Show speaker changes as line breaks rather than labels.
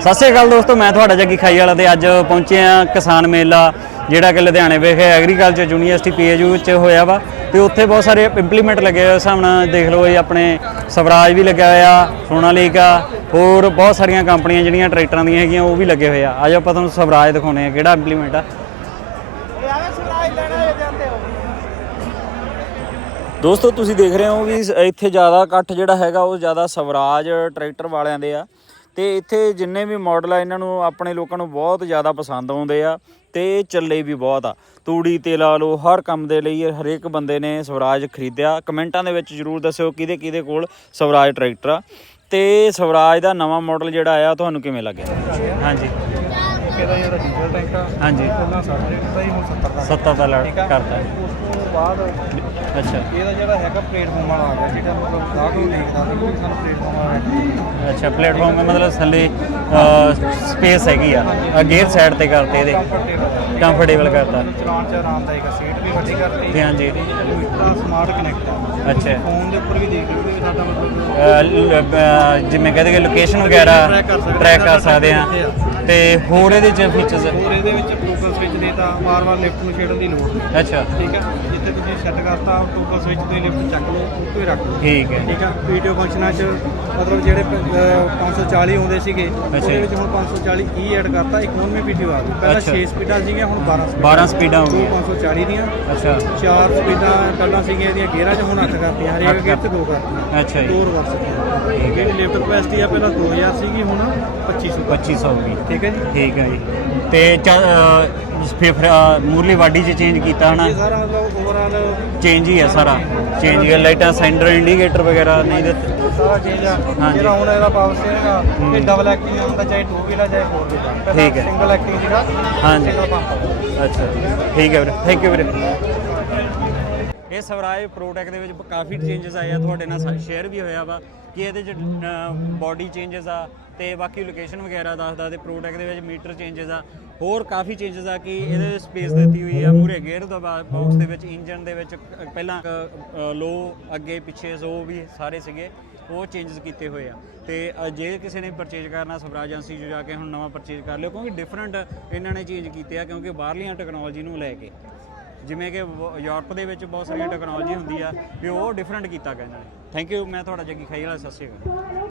ਸਤਿ ਸ਼੍ਰੀ ਅਕਾਲ ਦੋਸਤੋ, ਮੈਂ ਤੁਹਾਡਾ ਜੱਗੀ ਖਾਈ ਵਾਲਾ ਤੇ ਅੱਜ ਪਹੁੰਚੇ ਆ ਕਿਸਾਨ ਮੇਲਾ, ਜਿਹੜਾ ਕਿ ਲੁਧਿਆਣੇ ਵਿਖੇ ਐਗਰੀਕਲਚਰ ਯੂਨੀਵਰਸਿਟੀ ਪੀਏਯੂ 'ਚ ਹੋਇਆ ਵਾ। ਤੇ ਉੱਥੇ ਬਹੁਤ ਸਾਰੇ ਇੰਪਲੀਮੈਂਟ ਲੱਗੇ ਹੋਏ ਹਿਸਾਬ ਨਾਲ ਦੇਖ ਲਓ ਇਹ ਆਪਣੇ ਸਵਰਾਜ ਵੀ ਲੱਗਿਆ ਹੋਇਆ, ਸੋਨਾਲੀਕਾ, ਹੋਰ ਬਹੁਤ ਸਾਰੀਆਂ ਕੰਪਨੀਆਂ ਜਿਹੜੀਆਂ ਟਰੈਕਟਰਾਂ ਦੀਆਂ ਹੈਗੀਆਂ, ਉਹ ਵੀ ਲੱਗੇ ਹੋਏ ਆ। ਅੱਜ ਆਪਾਂ ਤੁਹਾਨੂੰ ਸਵਰਾਜ ਦਿਖਾਉਣੇ ਆ ਕਿਹੜਾ ਇੰਪਲੀਮੈਂਟ ਆ। ਦੋਸਤੋ, ਤੁਸੀਂ ਦੇਖ ਰਹੇ ਹੋ ਵੀ ਇੱਥੇ ਜ਼ਿਆਦਾ ਇਕੱਠ ਜਿਹੜਾ ਹੈਗਾ, ਉਹ ਜ਼ਿਆਦਾ ਸਵਰਾਜ ਟਰੈਕਟਰ ਵਾਲਿਆਂ ਦੇ ਆ। ਤੇ ਇੱਥੇ ਜਿੰਨੇ ਵੀ ਮਾਡਲ ਆ ਇਹਨਾਂ ਨੂੰ ਆਪਣੇ ਲੋਕਾਂ ਨੂੰ ਬਹੁਤ ਜ਼ਿਆਦਾ ਪਸੰਦ ਆਉਂਦੇ ਆ ਤੇ ਚੱਲੇ ਵੀ ਬਹੁਤ ਆ। ਤੂੜੀ ਤੇ ਲਾ ਲਓ ਹਰ ਕੰਮ ਦੇ ਲਈ ਹਰੇਕ ਬੰਦੇ ਨੇ ਸਵਰਾਜ ਖਰੀਦਿਆ। ਕਮੈਂਟਾਂ ਦੇ ਵਿੱਚ ਜਰੂਰ ਦੱਸਿਓ ਕਿਹਦੇ ਕਿਹਦੇ ਕੋਲ ਸਵਰਾਜ ਟਰੈਕਟਰ ਆ। ਤੇ ਸਵਰਾਜ ਦਾ ਨਵਾਂ ਮਾਡਲ ਜਿਹੜਾ ਆਇਆ ਤੁਹਾਨੂੰ ਕਿਵੇਂ ਲੱਗਿਆ? ਹਾਂਜੀ।
ਇਹਦਾ ਜਿਹੜਾ ਡੀਜ਼ਲ ਟੈਂਕ ਆ?
ਹਾਂਜੀ।
ਪਹਿਲਾਂ 60 ਰੇਟ ਦਾ ਹੁਣ 70 ਦਾ।
70 ਦਾ ਕਰਤਾ।
ਉਸ ਤੋਂ ਬਾਅਦ
ਅੱਛਾ।
ਇਹਦਾ ਜਿਹੜਾ ਹੈਗਾ ਪਲੇਟਫਾਰਮ ਵਾਲਾ ਆ ਗਿਆ ਜਿਹੜਾ ਮਤਲਬ ਗਾਹਕ ਨੂੰ ਦੇਖਦਾ ਸੀ ਕਿ ਸਾਨੂੰ ਪਲੇਟਫਾਰਮ ਵਾਲਾ
ਅੱਛਾ ਪਲੇਟਫਾਰਮ ਦਾ ਮਤਲਬ ਥੱਲੇ ਸਪੇਸ ਹੈਗੀ ਆ। ਗੇਅਰ ਸਾਈਡ ਤੇ ਕਰਤੇ ਇਹਦੇ।
ਕੰਫਰਟੇਬਲ
ਕਰਤਾ।
ਚਲਾਉਣ ਚ ਆਰਾਮਦਾਇਕ ਆ ਸੀਟ ਵੀ ਵੱਡੀ ਕਰਤੀ
ਤੇ ਹਾਂਜੀ।
ਸਮਾਰਟ ਕਨੈਕਟ ਆ।
ਅੱਛਾ।
ਫੋਨ ਦੇ ਉੱਪਰ ਵੀ ਦੇਖ ਲਿਓ ਕਿ ਸਾਡਾ ਮਤਲਬ
ਜਿਵੇਂ ਕਹਿੰਦੇ ਕਿ ਲੋਕੇਸ਼ਨ ਵਗੈਰਾ ਟਰੈਕ ਕਰ ਸਕਦੇ ਆ ਤੇ ਹੋਰ ਇਹਦੇ ਚ ਫੀਚਰਸ
ਹੋਰ ਇਹਦੇ ਵਿੱਚ ਟੋਗਲ ਸਵਿਚ ਦੇਤਾ ਵਾਰ-ਵਾਰ ਲਿਫਟ ਨੂੰ ਛੇੜਨ ਦੀ ਲੋੜ ਨਹੀਂ।
ਅੱਛਾ।
ਠੀਕ ਆ ਜਿੱਥੇ ਤੁਸੀਂ ਸੈੱਟ ਕਰਤਾ ਟੋਗਲ ਸਵਿਚ ਤੇ ਲਿਫਟ ਚੱਕ ਲਓ ਉੱਤੇ ਹੀ ਰੱਖ ਲਓ।
ਠੀਕ ਹੈ।
ਠੀਕ ਆ? ਵੀਡੀਓ ਫੰਕਸ਼ਨਾਂ 'ਚ ਮਤਲਬ ਜਿਹੜੇ ਪ- ਅਹ 540 ਹੁੰਦੇ ਸੀਗੇ ਉਹਦੇ
ਜੀ।
ਵਿੱਚ ਹੁਣ 540 ਈ ਐਡ ਕਰਤਾ ਇਕਨੋਮੀ ਵੀਡੀਓ ਆ ਗਈ ਪਹਿਲਾਂ
ਅੱਛਾ।
6 ਸਪੀਡਾਂ ਸੀਗੀਆਂ ਹੁਣ 12 ਸਪੀਡਾਂ
12 ਸਪੀਡਾਂ ਹੋ
ਦੋ
ਗਈਆਂ।
540 ਦੀਆਂ।
ਅੱਛਾ।
ਚਾਰ ਸਪੀਡਾਂ ਪਹਿਲਾਂ ਸੀਗੀਆਂ ਇਹਦੀਆਂ ਗੇਅਰਾਂ 'ਚ ਹੁਣ 8 ਕਰਤੀਆਂ
ਅੱਠ
ਹਰੇਕ ਗੇਅਰ 'ਚ ਦੋ ਕਰਤੀਆਂ।
ਅੱਛਾ
ਦੋ
ਜੀ
ਰਿਵਰਸ ਜਿਹੜੀ ਲਿਫਟ ਕਪੈਸਿਟੀ ਆ ਪਹਿਲਾਂ 2000 ਸੀਗੀ ਹੁਣ 2500
2500 ਹੋ ਗਈ।
ਠੀਕ ਹੈ ਜੀ?
ਠੀਕ ਹੈ ਜੀ। ਤੇ ਮੂਰਲੀ ਵਾਡੀ ਚ ਚੇਂਜ ਕੀਤਾ ਹਨਾ?
ਇਹ ਸਾਰਾ ਮਤਲਬ
ਚੇਂਜ ਹੀ ਹੈ ਸਾਰਾ। ਚੇਂਜ ਹੀ ਹੈ ਲਾਈਟਾਂ ਸੈਂਟਰ ਇੰਡੀਕੇਟਰ ਵਗੈਰਾ ਨਹੀਂ ਦਿੱਤੇ।
ਸਾਰਾ ਚੇਂਜ ਆ।
ਹਾਂਜੀ।
ਜਿਹੜਾ ਹੁਣ ਇਹਦਾ ਪਾਵਰ ਸਟੀਅਰਿੰਗ ਆ ਇਹ ਡਬਲ ਐਕਟਿੰਗ ਆਉਂਦਾ ਚਾਹੇ 2 ਵੀਲਰ ਚਾਹੇ 4 ਵੀਲਰ
ਠੀਕ ਹੈ।
ਸਿੰਗਲ ਐਕਟਿੰਗ ਸੀਗਾ
ਹਾਂਜੀ।
ਸਿੰਗਲ ਪੰਪ
ਅੱਛਾ ਠੀਕ ਹੈ ਵੀਰੇ ਥੈਂਕ ਯੂ ਵੀਰੇ। ਇਹ ਸਵਰਾਜ ਪ੍ਰੋਡਕਟ ਦੇ ਵਿੱਚ ਕਾਫੀ ਚੇਂਜਸ ਆਏ ਆ ਤੁਹਾਡੇ ਨਾਲ ਸ਼ੇਅਰ ਵੀ ਹੋਇਆ ਵਾ। ਕਿ ਇਹਦੇ ਚ ਬਾਡੀ ਚੇਂਜਸ ਆ ਤੇ ਬਾਕੀ ਲੋਕੇਸ਼ਨ ਵਗੈਰਾ ਦੱਸਦਾ ਤੇ ਪ੍ਰੋਡਕਟ ਦੇ ਵਿੱਚ ਮੀਟਰ ਚੇਂਜਸ ਆ। ਹੋਰ ਕਾਫੀ ਚੇਂਜਸ ਆ ਕਿ ਇਹਦੇ ਸਪੇਸ ਦਿੱਤੀ ਹੋਈ ਆ ਮੂਰੇ ਗੇਅਰ ਦਾ ਬਾਕਸ ਦੇ ਵਿੱਚ ਇੰਜਨ ਦੇ ਵਿੱਚ ਪਹਿਲਾਂ ਲੋ ਅੱਗੇ ਪਿੱਛੇ ਜੋ ਵੀ ਸਾਰੇ ਸੀਗੇ, ਉਹ ਚੇਂਜਸ ਕੀਤੇ ਹੋਏ ਆ। ਤੇ ਜੇ ਕਿਸੇ ਨੇ ਪਰਚੇਜ ਕਰਨਾ ਸਵਰਾਜ ਏਜੰਸੀ 'ਚ ਜਾ ਕੇ ਹੁਣ ਨਵਾਂ ਪਰਚੇਜ ਕਰ ਲਿਓ, ਕਿਉਂਕਿ ਡਿਫਰੈਂਟ ਇਹਨਾਂ ਨੇ ਚੇਂਜ ਕੀਤੇ ਆ ਕਿਉਂਕਿ ਬਾਹਰਲੀਆਂ ਟੈਕਨੋਲੋਜੀ ਨੂੰ ਲੈ ਕੇ। ਜਿਵੇਂ ਕਿ ਵ- ਯੂਰਪ ਦੇ ਵਿੱਚ ਬਹੁਤ ਸਾਰੀਆਂ ਟੈਕਨੋਲੋਜੀ ਹੁੰਦੀ ਆ, ਵੀ ਉਹ ਡਿਫਰੈਂਟ ਕੀਤਾ ਗਿਆ ਇਹਨਾਂ ਨੇ। ਥੈਂਕ ਯੂ ਮੈਂ ਤੁਹਾਡਾ ਜੱਗੀ ਖਾਈ ਵਾਲਾ, ਸਤਿ ਸ਼੍ਰੀ ਅਕਾਲ।